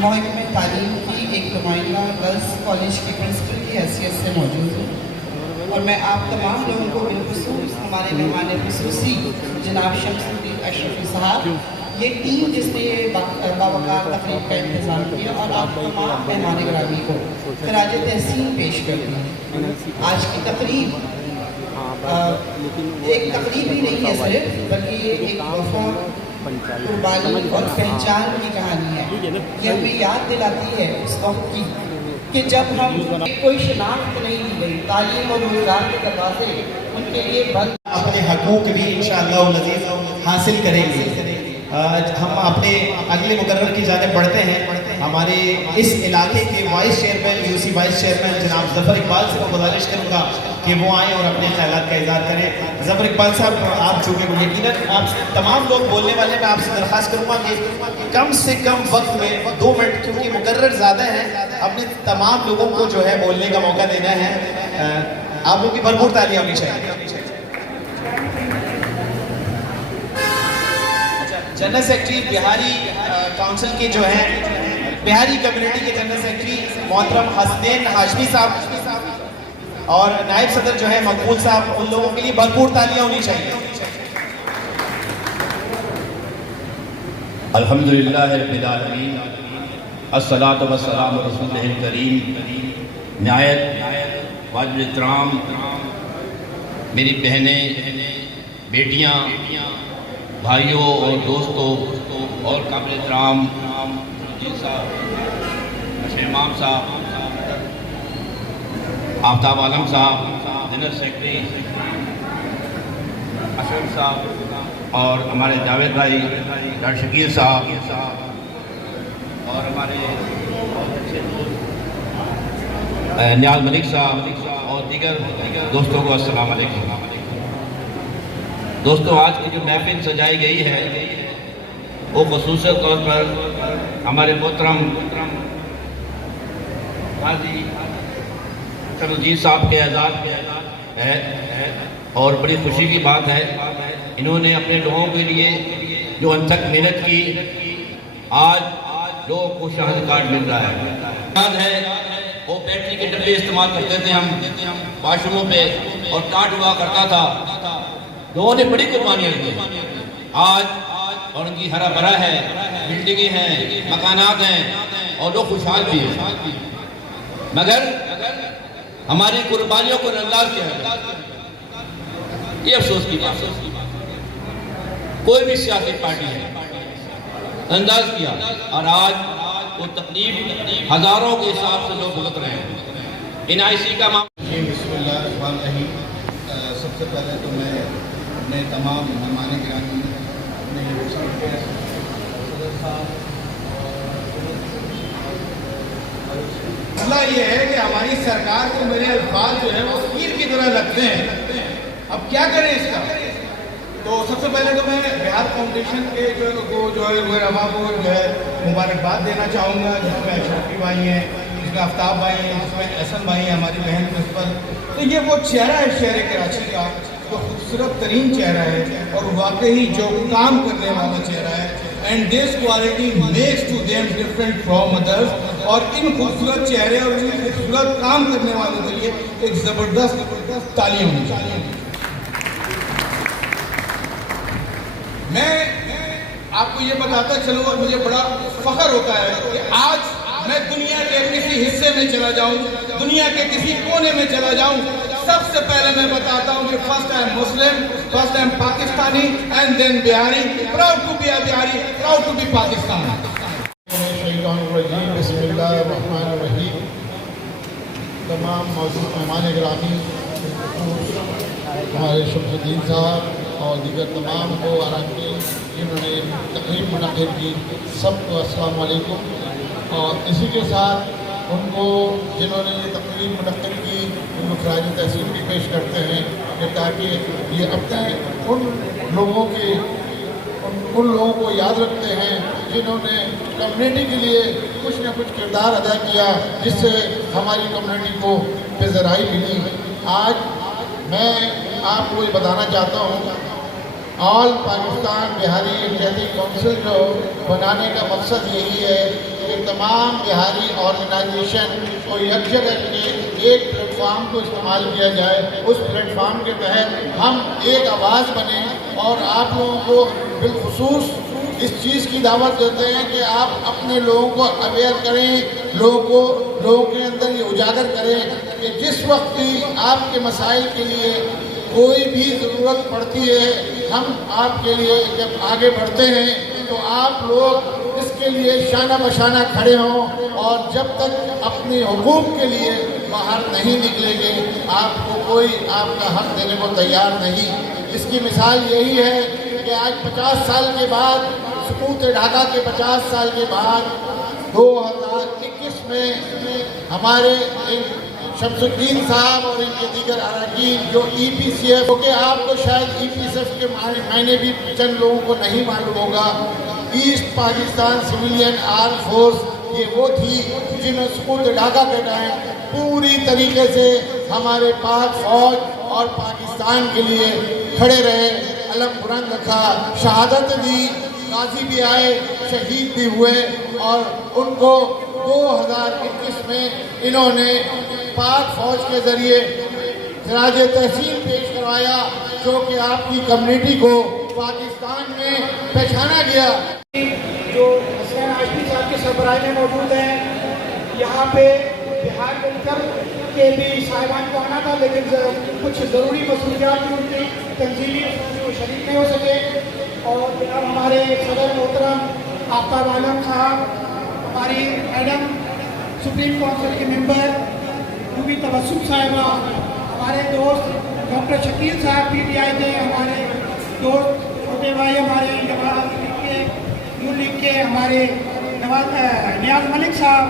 محکمہ تعلیم کی ایک نمائندہ گرلز کالج کے پرنسپل کی حیثیت سے موجود ہوں، اور میں آپ تمام لوگوں کو بالخصوص ہمارے مہمان خصوصی جناب شمس الدین اشرفی صاحب، یہ ٹیم جس نے باوقار تقریب کا انتظام کیا، اور آپ تمام مہمان گرامی کو خراج تحسین پیش کرتی ہیں۔ آج کی تقریب ایک تقریب ہی نہیں ہے صرف، بلکہ یہ ایک وفا، قربانی اور پہچان کی کہانی ہے۔ یہ ہمیں یاد دلاتی ہے اس وقت کی کہ جب ہم کوئی شناخت نہیں دی گئی، تعلیم اور روزگار کے دروازے ان کے لیے بند، اپنے حقوق بھی انشاءاللہ العزیز حاصل کریں گے۔ ہم اپنے اگلے مقرر کی جانب بڑھتے ہیں۔ ہمارے اس علاقے کے وائس چیئرمین، یو سی وائس چیئرمین جناب ظفر اقبال سے میں گزارش کروں گا کہ وہ آئیں اور اپنے خیالات کا اظہار کریں۔ ظفر اقبال صاحب، آپ چونکہ یقیناً آپ تمام لوگ بولنے والے، میں آپ سے درخواست کروں گا کہ کم سے کم وقت میں 2 منٹ، کیونکہ مقرر زیادہ ہیں، اپنے تمام لوگوں کو جو ہے بولنے کا موقع دینا ہے۔ آپ لوگوں کی بھرپور تالیاں ہونی چاہیے۔ جنرل سیکرٹری بہاری کاؤنسل کے جو ہیں، بہاری کمیونٹی کے جنرل سیکرٹری محترم حسنین ہاشمی صاحب اور نائب صدر جو ہے مقبول صاحب، ان لوگوں کے لیے بھرپور تالیاں ہونی چاہیے۔ الحمدللہ رب العالمین، الصلاۃ والسلام علی رسول اللہ کریم۔ نہایت واجب احترام میری بہنیں، بیٹیاں، بھائیوں اور دوستوں، اور قابل احترام جی صاحب، امام صاحب، آفتاب عالم صاحب، جنرل سیکرٹری اشرف صاحب، اور ہمارے جاوید بھائی، ڈاکٹر شکیل صاحب، اور ہمارے نیاز ملک صاحب، اور دیگر دوستوں کو السلام علیکم۔ دوستوں، آج کی جو محفل سجائی گئی ہے وہ خصوصی طور پر ہمارے محترم قاضی سرجیت صاحب کے اعزاز ہے، اور بڑی خوشی کی بات ہے، انہوں نے اپنے لوگوں کے لیے جو انتھک محنت کی، آج لوگوں کو شہادت کارڈ مل رہا ہے۔ یاد ہے وہ بیٹری کے ڈبے استعمال کرتے تھے ہم واش روموں پہ، اور کارڈ ہوا کرتا تھا، لوگوں نے بڑی قربانیاں دی۔ آج اور ان کی ہرا بھرا ہے، بلڈنگیں ہیں، مکانات ہیں، اور لوگ خوشحال بھی ہیں، مگر ہماری قربانیوں کو ناراض کیا ہے، یہ افسوس کی بات ہے۔ کوئی بھی سیاسی پارٹی ہے انداز کیا، اور آج وہ تکلیف ہزاروں کے حساب سے لوگ بھگت رہے ہیں۔ ان آئی سی کا معاملہ، بسم اللہ الرحمن الرحیم۔ سب سے پہلے تو میں اپنے تمام مہمان گرامی، اپنے صدر صاحب، مسئلہ یہ ہے کہ ہماری سرکار کو میرے الفاظ جو ہیں وہ تیر کی طرح لگتے ہیں، اب کیا کریں اس کا؟ تو سب سے پہلے تو میں بہار فاؤنڈیشن کے جو ہے روا کو جو ہے مبارکباد دینا چاہوں گا، جس میں اشرفی بھائی ہیں، جس میں آفتاب بھائی ہیں، جس میں احسن بھائی ہیں، ہماری بہن پرنسپل۔ تو یہ وہ چہرہ ہے شہر کراچی کا جو خوبصورت ترین چہرہ ہے، اور واقعی جو کام کرنے والا چہرہ ہے، and this quality makes to them different from others. اور ان خوبصورت چہرے اور ان خوبصورت کام کرنے والوں کے لیے ایک زبردست تالیاں ہونی چاہیے۔ میں آپ کو یہ بتاتا چلوں، اور مجھے بڑا فخر ہوتا ہے کہ آج میں دنیا کے کسی حصے میں چلا جاؤں، دنیا کے کسی کونے میں چلا جاؤں، سب سے پہلے میں بتاتا ہوں کہ first I am Muslim, first I am Pakistani, and then Bihari, proud to be a Bihari, proud to be Pakistani. بسم اللہ الرحمن الرحیم۔ تمام موجود مہمان گرامی، ہمارے شمس الدین صاحب اور دیگر تمام کو اراکین جنہوں نے تقریب منعقد کی، سب کو السلام علیکم۔ اور اسی کے ساتھ ان کو جنہوں نے یہ تقریب منعقد کی، ان کو خراج تحسین بھی پیش کرتے ہیں کہ تاکہ یہ اپنے ان لوگوں کو یاد رکھتے ہیں جنہوں نے کمیونٹی کے لیے کچھ نہ کچھ کردار ادا کیا، جس سے ہماری کمیونٹی کو پذیرائی ملی۔ آج میں آپ کو یہ بتانا چاہتا ہوں، آل پاکستان بہاری انڈیاتی کونسل جو بنانے کا مقصد یہی ہے کہ تمام بہاری آرگنائزیشن کو یک جگہ کے ایک پلیٹ فارم کو استعمال کیا جائے. اس پلیٹ فارم کے تحت ہم ایک آواز بنیں اور آپ لوگوں کو بالخصوص اس چیز کی دعوت دیتے ہیں کہ آپ اپنے لوگوں کو اویئر کریں, لوگوں کے اندر یہ اجاگر کریں کہ جس وقت بھی آپ کے مسائل کے لیے کوئی بھی ضرورت پڑتی ہے, ہم آپ کے لیے جب آگے بڑھتے ہیں تو آپ لوگ اس کے لیے شانہ بشانہ کھڑے ہوں, اور جب تک اپنے حقوق کے لیے باہر نہیں نکلیں گے آپ کو کوئی آپ کا حق دینے کو تیار نہیں. اس کی مثال یہی ہے کہ آج 50 سال کے بعد, سقوط ڈھاکہ کے 50 سال کے بعد 2021 میں ہمارے شمس الدین صاحب اور ان کے دیگر اراکین جو ای پی سی ایف, کیونکہ آپ کو شاید ای پی سی ایف کے معنی بھی چند لوگوں کو نہیں معلوم ہوگا. ایسٹ پاکستان سویلین آرم فورس یہ وہ تھی جنہوں سقوط ڈھاکہ کے ٹائم پوری طریقے سے ہمارے پاک فوج اور پاکستان کے لیے کھڑے رہے, علم بلند رکھا, شہادت دی, غازی بھی آئے, شہید بھی ہوئے, اور ان کو 2021 میں انہوں نے پاک فوج کے ذریعے خراج تحسین پیش کروایا جو کہ آپ کی کمیونٹی کو پاکستان میں پہچانا گیا. جو حسین ہاشمی صاحب کے سربراہی میں موجود ہیں, یہاں پہ بہار ملکر کے بھی صاحبان کو آنا تھا لیکن کچھ ضروری مصروفیات ان کی تنظیمی وہ شریک نہیں ہو سکے. اور جناب ہمارے صدر محترم آفتاب عالم صاحب, ہماری میڈم سپریم کونسل کے ممبر روبی تبسم صاحبہ, ہمارے دوست ڈاکٹر شکیل صاحب پی ٹی آئی کے, ہمارے دوست چھوٹے بھائی ہمارے یوں لیگ کے ہمارے نیاز ملک صاحب,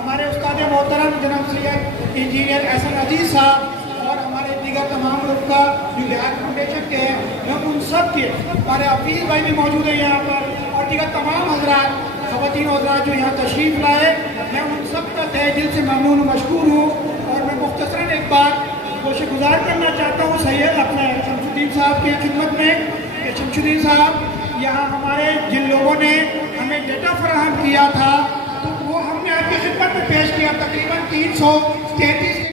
ہمارے استاد محترم جناب سید انجینئر احسن عزیز صاحب, اور ہمارے دیگر تمام لوگ کا جو بہار فاؤنڈیشن کے ہیں, میں ان سب کے, ہمارے حفیظ بھائی بھی موجود ہیں یہاں پر, اور دیگر تمام حضرات, خواتین و حضرات جو یہاں تشریف لائے, میں ان سب کا تہ دل سے ممنون و مشکور ہوں. اور میں مختصراً ایک بات کوشش گزار کرنا چاہتا ہوں سید اپنے شمس الدین صاحب کی خدمت میں کہ شمس الدین صاحب یہاں ہمارے جن لوگوں نے ہمیں ڈیٹا فراہم کیا تھا تو وہ ہم نے آپ کی خدمت میں پیش کیا, تقریباً 333